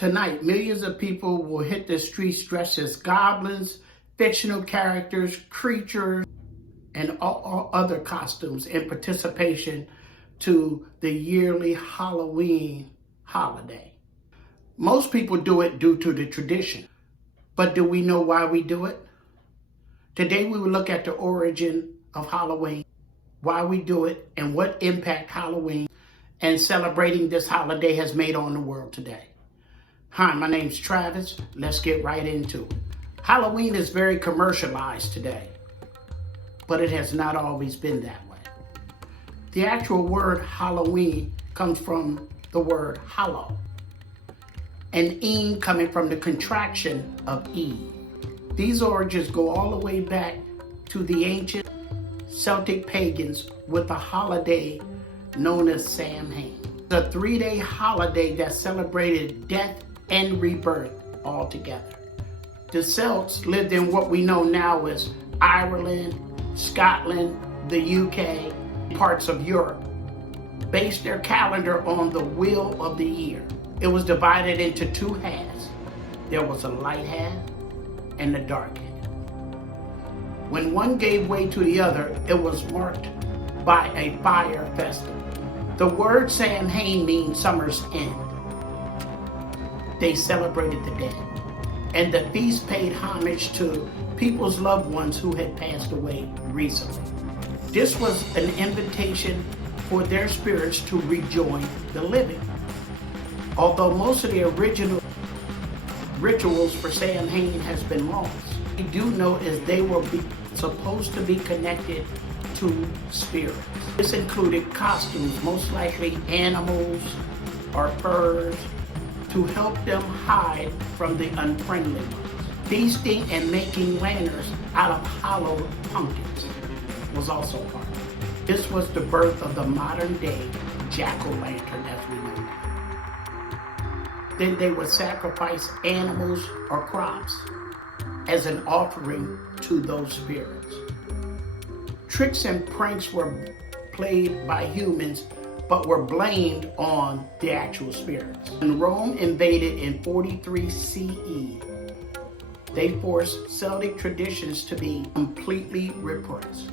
Tonight, millions of people will hit the streets dressed as goblins, fictional characters, creatures, and all other costumes in participation to the yearly Halloween holiday. Most people do it due to the tradition, but do we know why we do it? Today we will look at the origin of Halloween, why we do it, and what impact Halloween and celebrating this holiday has made on the world today. Hi, my name's Travis. Let's get right into it. Halloween is very commercialized today, but it has not always been that way. The actual word Halloween comes from the word hallow, and "een" coming from the contraction of Eve. These origins go all the way back to the ancient Celtic pagans with a holiday known as Samhain. A 3-day holiday that celebrated death and rebirth all together. The Celts lived in what we know now as Ireland, Scotland, the UK, parts of Europe, based their calendar on the wheel of the year. It was divided into two halves. There was a light half and a dark half. When one gave way to the other, it was marked by a fire festival. The word Samhain means summer's end. They celebrated the dead, and the feast paid homage to people's loved ones who had passed away recently. This was an invitation for their spirits to rejoin the living. Although most of the original rituals for Samhain has been lost, we do know is they were supposed to be connected to spirits. This included costumes, most likely animals or furs, to help them hide from the unfriendly ones. Feasting and making lanterns out of hollowed pumpkins was also part of it. This was the birth of the modern day jack-o'-lantern as we know it. Then they would sacrifice animals or crops as an offering to those spirits. Tricks and pranks were played by humans but were blamed on the actual spirits. When Rome invaded in 43 CE, they forced Celtic traditions to be completely repressed.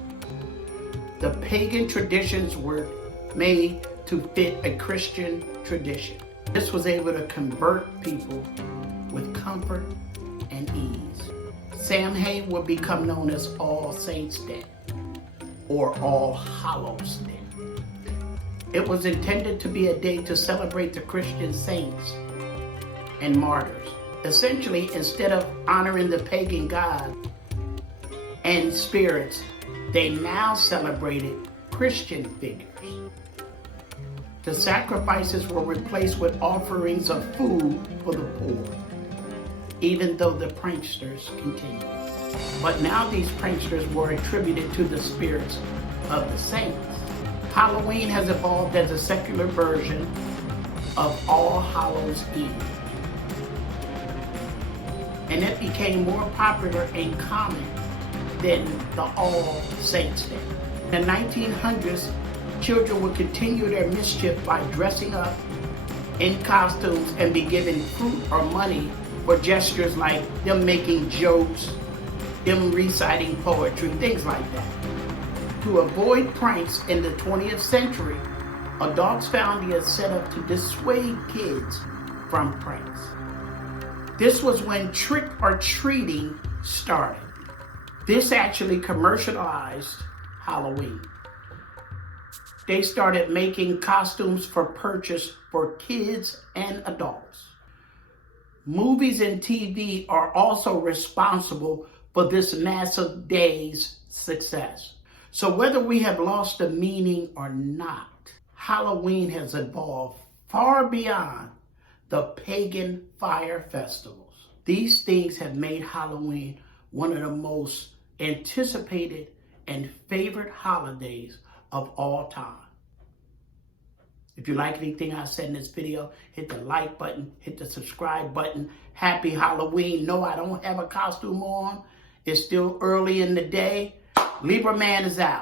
The pagan traditions were made to fit a Christian tradition. This was able to convert people with comfort and ease. Samhain would become known as All Saints' Day or All Hallows' Day. It was intended to be a day to celebrate the Christian saints and martyrs. Essentially, instead of honoring the pagan gods and spirits, they now celebrated Christian figures. The sacrifices were replaced with offerings of food for the poor, even though the pranksters continued. But now these pranksters were attributed to the spirits of the saints. Halloween has evolved as a secular version of All Hallows' Eve, and it became more popular and common than the All Saints' Day. In the 1900s, children would continue their mischief by dressing up in costumes and be given fruit or money for gestures like them making jokes, them reciting poetry, things like that. To avoid pranks in the 20th century, adults found the setup to dissuade kids from pranks. This was when trick or treating started. This actually commercialized Halloween. They started making costumes for purchase for kids and adults. Movies and TV are also responsible for this massive day's success. So whether we have lost the meaning or not, Halloween has evolved far beyond the pagan fire festivals. These things have made Halloween one of the most anticipated and favorite holidays of all time. If you like anything I said in this video, hit the like button, hit the subscribe button. Happy Halloween. No, I don't have a costume on. It's still early in the day. Libra Man is out.